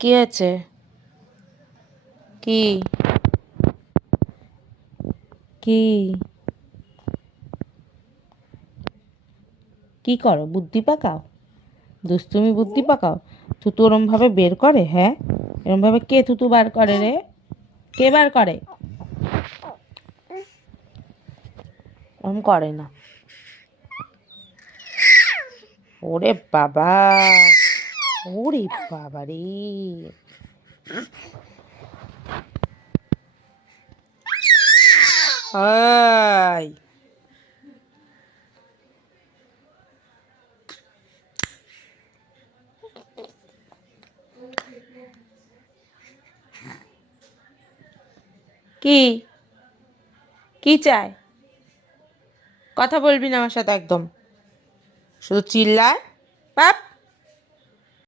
কি আছে? কি কি কি করো? বুদ্ধি পাকাও, দুষ্টুমি বুদ্ধি পাকাও। থুতু ওরম ভাবে বের করে? হ্যাঁ, এরম ভাবে কে থুতু বার করে রে? কে বার করে? ওরম করে না। ওরে বাবা, ওরে বাবা রে। হাই, কি কি চায়? কথা বলবি না আমার সাথে একদম, শুধু চিল্লায়। বাপ।